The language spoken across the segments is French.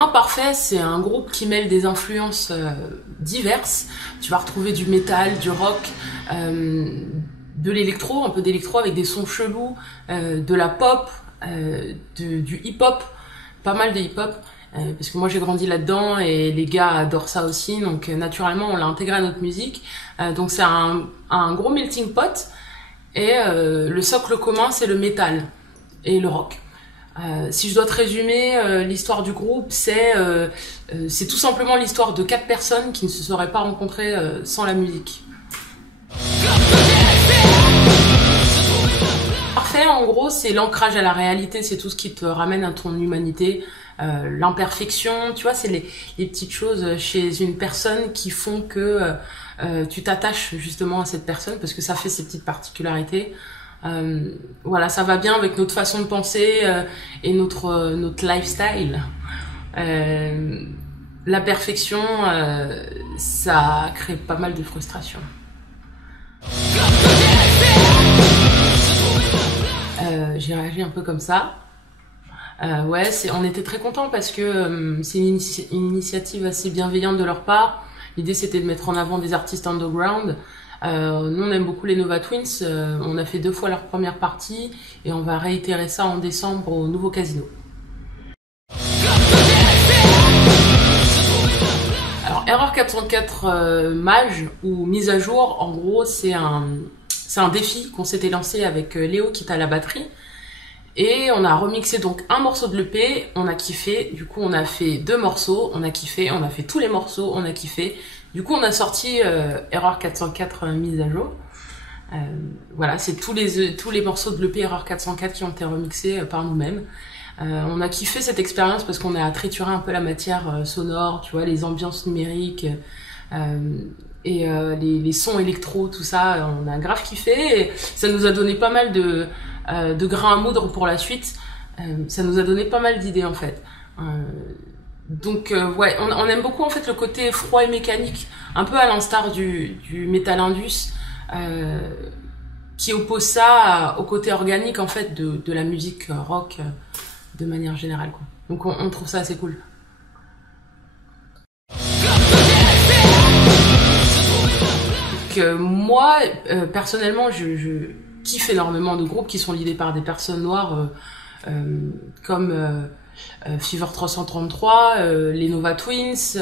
Imparfait, c'est un groupe qui mêle des influences diverses. Tu vas retrouver du métal, du rock, de l'électro, un peu d'électro avec des sons chelous, de la pop, du hip-hop, pas mal de hip-hop. Parce que moi j'ai grandi là-dedans et les gars adorent ça aussi, donc naturellement on l'a intégré à notre musique. Donc c'est un gros melting pot et le socle commun c'est le métal et le rock. Si je dois te résumer l'histoire du groupe, c'est tout simplement l'histoire de 4 personnes qui ne se seraient pas rencontrées sans la musique. Parfait, en gros, c'est l'ancrage à la réalité, c'est tout ce qui te ramène à ton humanité, l'imperfection, tu vois, c'est les petites choses chez une personne qui font que tu t'attaches justement à cette personne parce que ça fait ses petites particularités. Voilà, ça va bien avec notre façon de penser et notre lifestyle. La perfection, ça crée pas mal de frustration. J'ai réagi un peu comme ça. Ouais, on était très contents parce que c'est une initiative assez bienveillante de leur part. L'idée c'était de mettre en avant des artistes underground. Nous on aime beaucoup les Nova Twins, on a fait 2 fois leur première partie et on va réitérer ça en décembre au nouveau Casino. Alors Error 404 Mage ou mise à jour, en gros c'est un défi qu'on s'était lancé avec Léo qui est à la batterie. Et on a remixé donc un morceau de l'EP, on a kiffé, du coup on a fait 2 morceaux, on a kiffé, on a fait tous les morceaux, on a kiffé. Du coup on a sorti Error 404 mise à jour. Voilà, c'est tous les morceaux de l'EP Error 404 qui ont été remixés par nous-mêmes. On a kiffé cette expérience parce qu'on a trituré un peu la matière sonore, tu vois, les ambiances numériques et les sons électro, tout ça, on a grave kiffé et ça nous a donné pas mal de grains à moudre pour la suite. Ça nous a donné pas mal d'idées en fait. Donc ouais, on aime beaucoup en fait le côté froid et mécanique, un peu à l'instar du metal indus, qui oppose ça au côté organique en fait de la musique rock de manière générale, quoi. Donc on trouve ça assez cool. Donc moi personnellement je kiffe énormément de groupes qui sont leadés par des personnes noires comme Fever 333, les Nova Twins,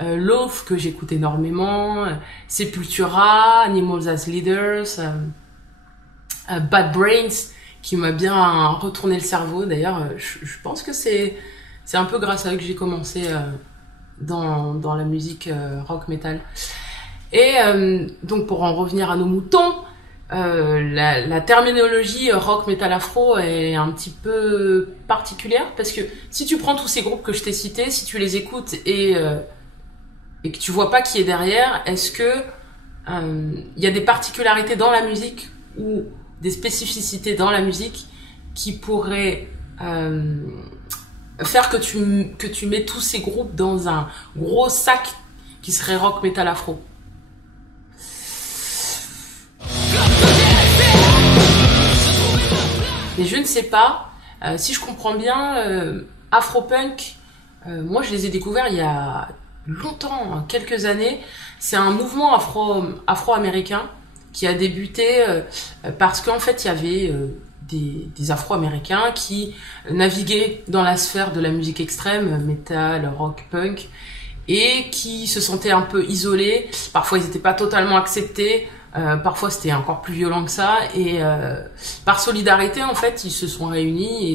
Loaf que j'écoute énormément, Sepultura, Animals as Leaders, Bad Brains qui m'a bien retourné le cerveau. D'ailleurs, je pense que c'est un peu grâce à eux que j'ai commencé dans la musique rock metal. Et donc pour en revenir à nos moutons, la terminologie rock metal afro est un petit peu particulière parce que si tu prends tous ces groupes que je t'ai cités, si tu les écoutes et que tu vois pas qui est derrière, est-ce que y a des particularités dans la musique ou des spécificités dans la musique qui pourraient faire que tu mets tous ces groupes dans un gros sac qui serait rock metal afro? Mais je ne sais pas. Si je comprends bien, Afropunk, moi je les ai découverts il y a longtemps, quelques années. C'est un mouvement afro-américain qui a débuté parce qu'en fait il y avait des Afro-américains qui naviguaient dans la sphère de la musique extrême, metal, rock, punk, et qui se sentaient un peu isolés. Parfois ils n'étaient pas totalement acceptés. Parfois c'était encore plus violent que ça et par solidarité en fait ils se sont réunis et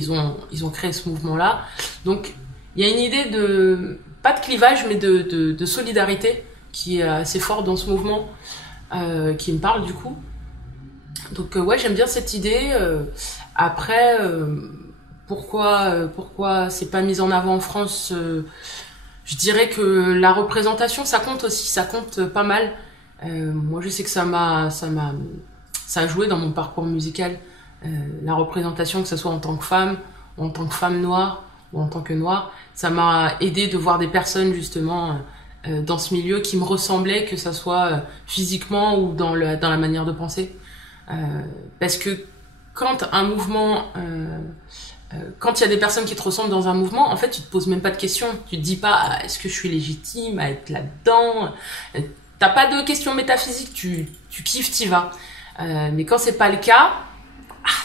ils ont créé ce mouvement là. Donc il y a une idée de pas de clivage mais de solidarité qui est assez forte dans ce mouvement qui me parle du coup. Donc ouais, j'aime bien cette idée. Après pourquoi c'est pas mis en avant en France, je dirais que la représentation ça compte aussi, ça compte pas mal. Moi je sais que ça a joué dans mon parcours musical, la représentation, que ce soit en tant que femme ou en tant que femme noire ou en tant que noire, ça m'a aidé de voir des personnes justement dans ce milieu qui me ressemblaient, que ça soit physiquement ou dans la manière de penser, parce que quand un mouvement quand il y a des personnes qui te ressemblent dans un mouvement, en fait, tu te poses même pas de questions. Tu te dis pas, ah, est-ce que je suis légitime à être là-dedans? T'as pas de questions métaphysiques, tu kiffes, t'y vas. Mais quand c'est pas le cas,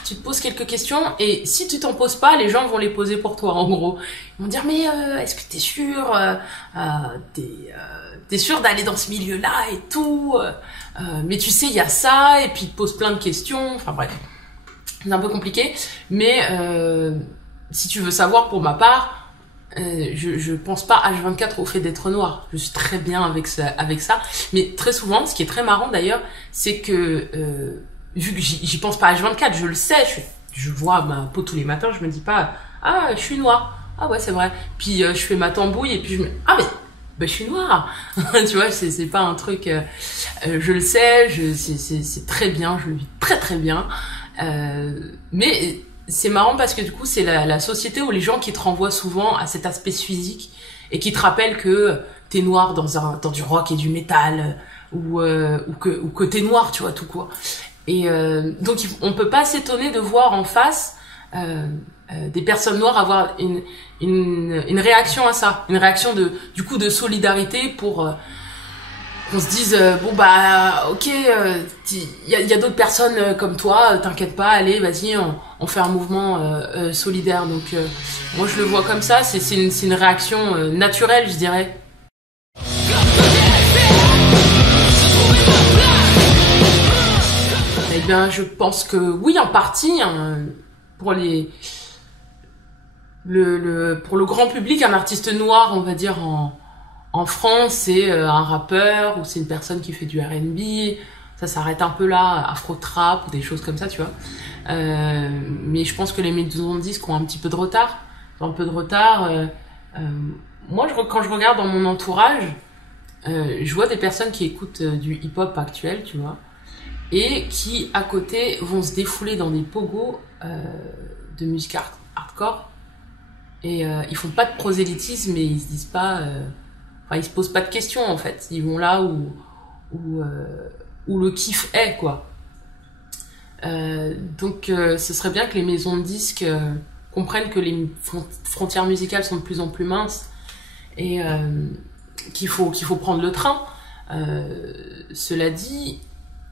tu te poses quelques questions, et si tu t'en poses pas, les gens vont les poser pour toi, en gros. Ils vont dire, mais est-ce que t'es sûr, t'es sûr d'aller dans ce milieu-là et tout, mais tu sais, il y a ça, et puis ils te posent plein de questions, enfin bref. C'est un peu compliqué, mais si tu veux savoir, pour ma part, je pense pas H24 au fait d'être noir. Je suis très bien avec ça, mais très souvent, ce qui est très marrant d'ailleurs, c'est que vu que j'y pense pas H24, je le sais, je vois ma peau tous les matins, je me dis pas, ah, je suis noire, ah ouais, c'est vrai, puis je fais ma tambouille, et puis je me, ah mais ben, je suis noire. Tu vois, c'est pas un truc, je le sais, c'est très bien, je le vis très très bien. Mais c'est marrant parce que du coup, c'est la société où les gens qui te renvoient souvent à cet aspect physique et qui te rappellent que t'es noir dans du rock et du métal, ou que t'es noir, tu vois, tout quoi. Et donc on peut pas s'étonner de voir en face des personnes noires avoir une réaction à ça, une réaction du coup de solidarité pour qu'on se dise bon bah ok, y a d'autres personnes comme toi, t'inquiète pas, allez vas-y, on fait un mouvement solidaire. Donc moi je le vois comme ça, c'est une réaction naturelle, je dirais. Eh bien je pense que oui, en partie, hein, pour pour le grand public, un artiste noir, on va dire en France, c'est un rappeur, ou c'est une personne qui fait du R&B, ça s'arrête un peu là, afro-trap ou des choses comme ça, tu vois. Mais je pense que les maisons de disques ont un petit peu de retard. Moi, quand je regarde dans mon entourage, je vois des personnes qui écoutent du hip-hop actuel, tu vois, et qui, à côté, vont se défouler dans des pogos de musique hardcore. Et ils font pas de prosélytisme, mais ils se disent pas... Enfin, ils se posent pas de questions, en fait. Ils vont là où le kiff est, quoi. Donc, ce serait bien que les maisons de disques comprennent que les frontières musicales sont de plus en plus minces, et qu'il faut prendre le train. Cela dit,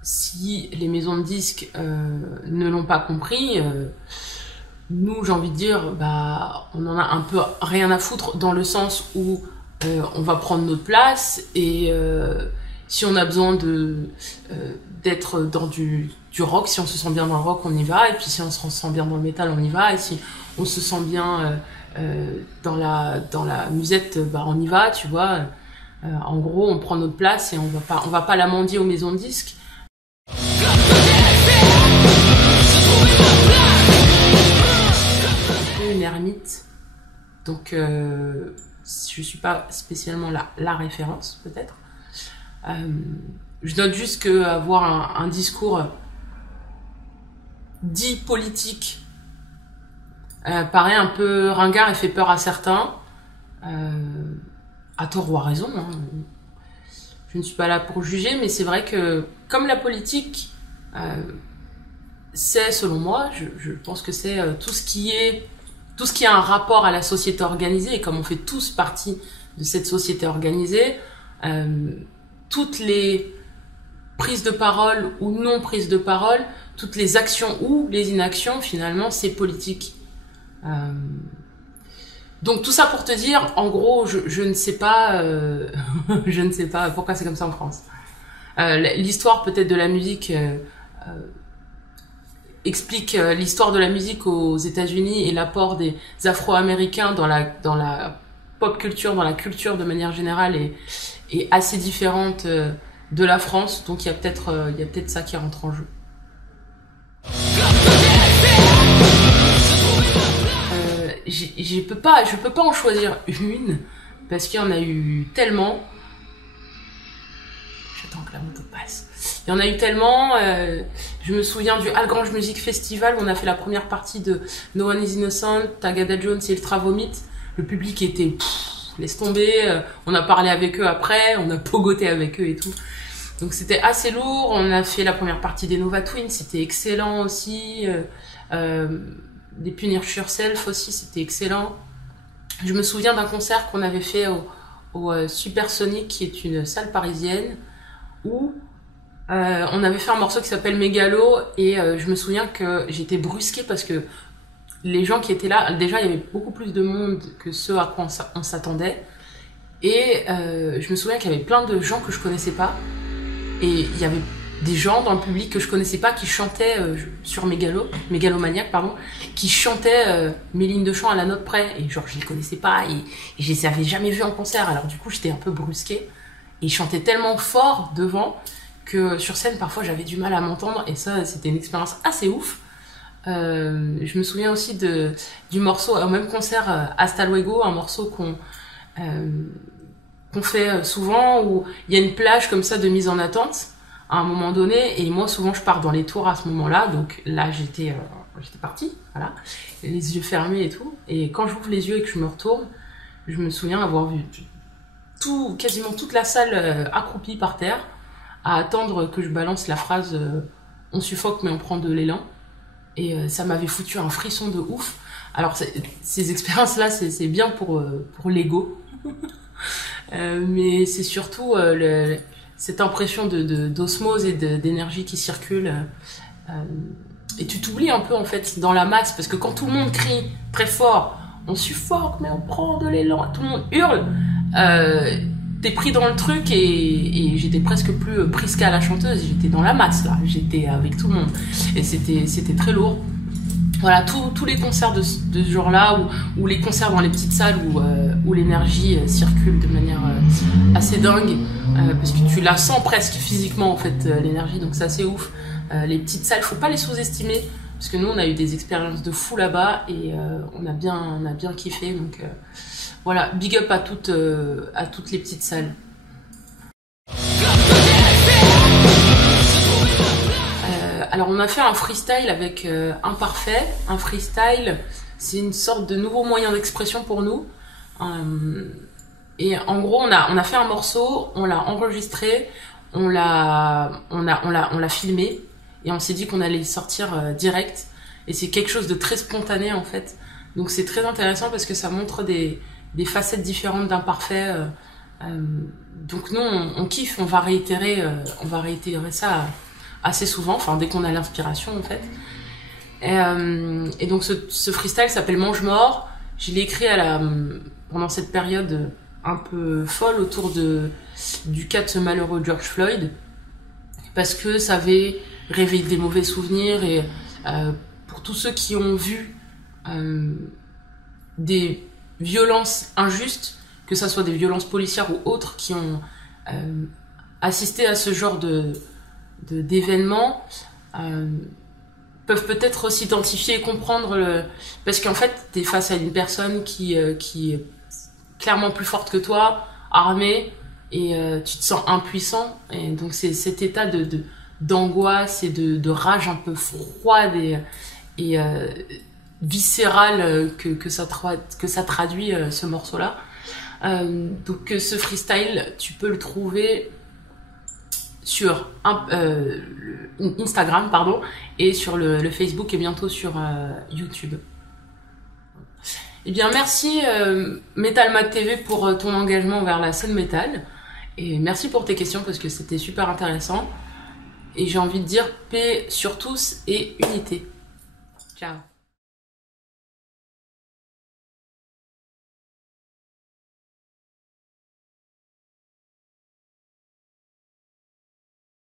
si les maisons de disques ne l'ont pas compris, nous, j'ai envie de dire, bah, on en a un peu rien à foutre, dans le sens où on va prendre notre place, et si on a besoin d'être dans du rock, si on se sent bien dans le rock, on y va, et puis si on se sent bien dans le métal, on y va, et si on se sent bien dans la musette, bah on y va, tu vois. En gros, on prend notre place et on va pas la mendier aux maisons de disques. Une ermite, donc je suis pas spécialement la référence, peut-être. Je note juste que avoir un discours dit politique paraît un peu ringard et fait peur à certains, à tort ou à raison, hein. Je ne suis pas là pour juger, mais c'est vrai que comme la politique, c'est, selon moi, je pense que c'est tout ce qui a un rapport à la société organisée, et comme on fait tous partie de cette société organisée, toutes les prises de parole ou non prises de parole, toutes les actions ou les inactions, finalement, c'est politique. Donc tout ça pour te dire, en gros, je ne sais pas, je ne sais pas pourquoi c'est comme ça en France. L'histoire peut-être de la musique explique l'histoire de la musique aux États-Unis et l'apport des Afro-Américains dans la pop culture, dans la culture de manière générale, est assez différente de la France. Donc il y a peut-être ça qui rentre en jeu. Je peux pas en choisir une, parce qu'il y en a eu tellement. J'attends que la moto passe. Il y en a eu tellement. Je me souviens du Algrange Music Festival où on a fait la première partie de No One Is Innocent, Tagada Jones et Ultra Vomit. Le public était laisse tomber. On a parlé avec eux après, on a pogoté avec eux et tout. Donc c'était assez lourd. On a fait la première partie des Nova Twins, c'était excellent aussi. des Punisher Self aussi, c'était excellent. Je me souviens d'un concert qu'on avait fait au Supersonic, qui est une salle parisienne, où on avait fait un morceau qui s'appelle Mégalo, et je me souviens que j'étais brusquée parce que les gens qui étaient là, déjà il y avait beaucoup plus de monde que ce à quoi on s'attendait, et je me souviens qu'il y avait plein de gens que je connaissais pas, et il y avait des gens dans le public que je connaissais pas qui chantaient sur Mégalomaniac, pardon, qui chantaient mes lignes de chant à la note près, et genre je les connaissais pas, et je les avais jamais vus en concert, alors du coup j'étais un peu brusquée, et ils chantaient tellement fort devant que sur scène parfois j'avais du mal à m'entendre, et ça c'était une expérience assez ouf. Je me souviens aussi du morceau au même concert, Hasta Luego, un morceau qu'on fait souvent, où il y a une plage comme ça de mise en attente à un moment donné, et moi souvent je pars dans les tours à ce moment-là, donc là j'étais partie, voilà, les yeux fermés et tout, et quand j'ouvre les yeux et que je me retourne, je me souviens avoir vu quasiment toute la salle accroupie par terre, à attendre que je balance la phrase on suffoque mais on prend de l'élan, et ça m'avait foutu un frisson de ouf. Alors ces expériences-là, c'est bien pour l'ego, mais c'est surtout cette impression d'osmose et d'énergie qui circule, et tu t'oublies un peu en fait dans la masse, parce que quand tout le monde crie très fort on suffoque mais on prend de l'élan, tout le monde hurle, t'es pris dans le truc, et j'étais presque plus Prisca la chanteuse, j'étais dans la masse là, j'étais avec tout le monde, et c'était très lourd. Voilà, tous les concerts de ce genre-là, ou les concerts dans les petites salles où l'énergie circule de manière assez dingue, parce que tu la sens presque physiquement en fait, l'énergie, donc c'est assez ouf. Les petites salles, faut pas les sous-estimer, parce que nous on a eu des expériences de fou là-bas, et on a bien kiffé, donc voilà, big up à toutes les petites salles. Alors on a fait un freestyle avec Imparfait. Un freestyle, c'est une sorte de nouveau moyen d'expression pour nous. Et en gros, on a fait un morceau, on l'a enregistré, on l'a filmé, et on s'est dit qu'on allait le sortir direct. Et c'est quelque chose de très spontané en fait. Donc c'est très intéressant parce que ça montre des facettes différentes d'Imparfait. Donc nous on kiffe, on va réitérer ça assez souvent, enfin dès qu'on a l'inspiration en fait. Et donc ce freestyle s'appelle Mange Mort. Je l'ai écrit pendant cette période un peu folle autour du cas de ce malheureux George Floyd, parce que ça avait réveillé des mauvais souvenirs, et pour tous ceux qui ont vu des violences injustes, que ça soit des violences policières ou autres, qui ont assisté à ce genre d'événements, peuvent peut-être s'identifier et comprendre parce qu'en fait t'es face à une personne qui est clairement plus forte que toi, armée, et tu te sens impuissant, et donc c'est cet état d'angoisse et de rage un peu froide et viscérale que ça traduit, ce morceau-là. Donc ce freestyle, tu peux le trouver sur Instagram, pardon, et sur le Facebook, et bientôt sur YouTube. Eh bien, merci Metal Mad TV pour ton engagement vers la scène métal, et merci pour tes questions parce que c'était super intéressant. Et j'ai envie de dire paix sur tous et unité. Ciao.